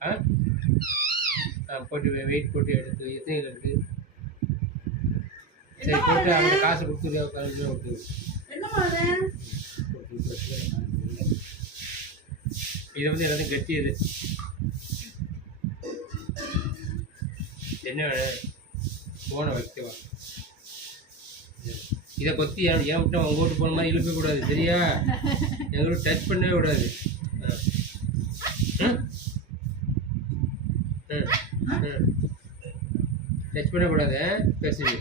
ஆ போட்டு வெயிட் போட்டு எடுத்து எத்தனை இருக்குது சரி போட்டு அவங்க காசு கொடுத்துரு 15 ரூபா கொடுத்துரு இதை வந்து எல்லாத்தையும் கட்டியது என்ன ஃபோனை வைக்கவா இதை கொத்தி ஏன் விட்டு அவங்க ஓட்டு போன மாதிரி இழுக்கக்கூடாது சரியா எங்களுக்கு டச் பண்ணவே கூடாது டச் பண்ணக்கூடாது பேசுது